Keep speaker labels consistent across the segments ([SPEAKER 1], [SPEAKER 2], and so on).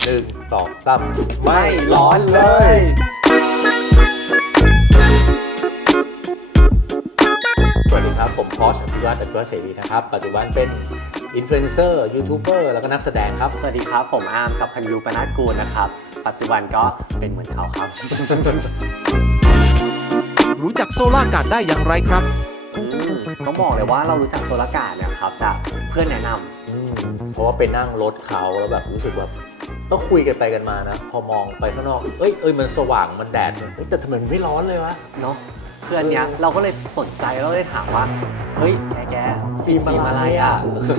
[SPEAKER 1] 1 2 3
[SPEAKER 2] ไม่ร้อนเลย
[SPEAKER 1] สวัสดีครับผมพอชอภิวัตรอัจฉริเสรีนะครับปัจจุบันเป็นอินฟลูเอนเซอร์ยูทูบเบอร์แล้วก็นักแสดงครับ
[SPEAKER 2] สวัสดีครับผมอาร์มสัพพัญญูปนัสกูลนะครับปัจจุบันก็เป็นเหมือนเขาครับ
[SPEAKER 3] รู้จักโซล่าการ์ดได้อย่างไรครับ
[SPEAKER 2] ต้องบอกเลยว่าเรารู้จักโซลาการ์ดเนี่ยครับจากเพื่อนแนะนำ
[SPEAKER 1] เพราะว่าไปนั่งรถเขาแล้วแบบรู้สึกว่าต้องคุยกันไปกันมานะพอมองไปข้างนอกเอ้ยมันสว่างมันแดดแต่ทำไมมันไม่ร้อนเลยวะ
[SPEAKER 2] เนาะเพื่อนเนี้ยเราก็เลยสนใจแล้วเลยถามว่าเฮ้ยแกฟิล์มอะไรอ่ะ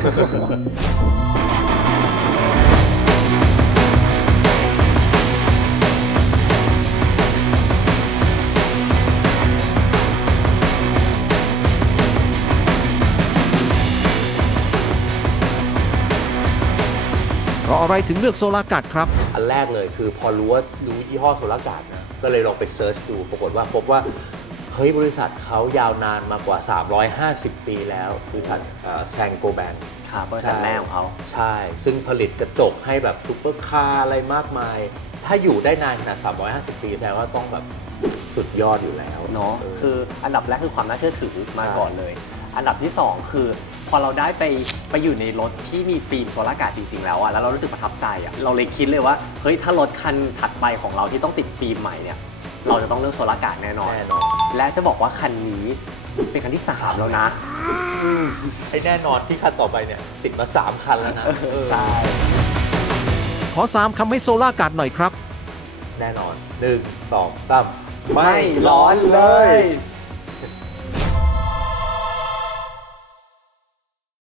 [SPEAKER 3] เพราะอะไรถึงเลือกโซล่าการ์ดครับ
[SPEAKER 1] อันแรกเลยคือพอรู้ยี่ห้อโซลาร์การ์ดนะก็เลยลองไปเซิร์ชดูปรากฏว่าพบว่าเฮ้ยบริษัทเขายาวนานมากว่า 350 ปีแล้วบริษัทแซงโกแบน
[SPEAKER 2] ครับบริษัทแม่ของเขา
[SPEAKER 1] ใช่ ซึ่งผลิตกระจกให้แบบซุปเปอร์คาร์อะไรมากมาย ถ้าอยู่ได้นานขนาด 350 ปีแสดงว่าต้องแบบสุดยอดอยู่แล้ว
[SPEAKER 2] เนาะคืออันดับแรกคือความน่าเชื่อถือมาก่อนเลย อันดับที่ 2 คือพอเราได้ไปอยู่ในรถที่มีฟิล์มโซลาร์การ์ดจริงๆแล้วอะแล้วเรารู้สึกประทับใจอะเราเลยคิดเลยว่าเฮ้ยถ้ารถคันถัดไปของเราที่ต้องติดฟิล์มใหม่เนี่ยเราจะต้องเลือกโซลาร์การ์ดแน่นอน และจะบอกว่าคันนี้เป็นคันที่ 3 แล้วนะ
[SPEAKER 1] ไอ้แน่นอนที่คันต่อไปเนี่ยติดมา 3 คันแล้วนะ
[SPEAKER 2] ใช่
[SPEAKER 3] ขอ3คำให้โซล่าการ์ดหน่อยครับ
[SPEAKER 1] แน่นอน 1 2 3
[SPEAKER 2] ไม่ร้อนเลย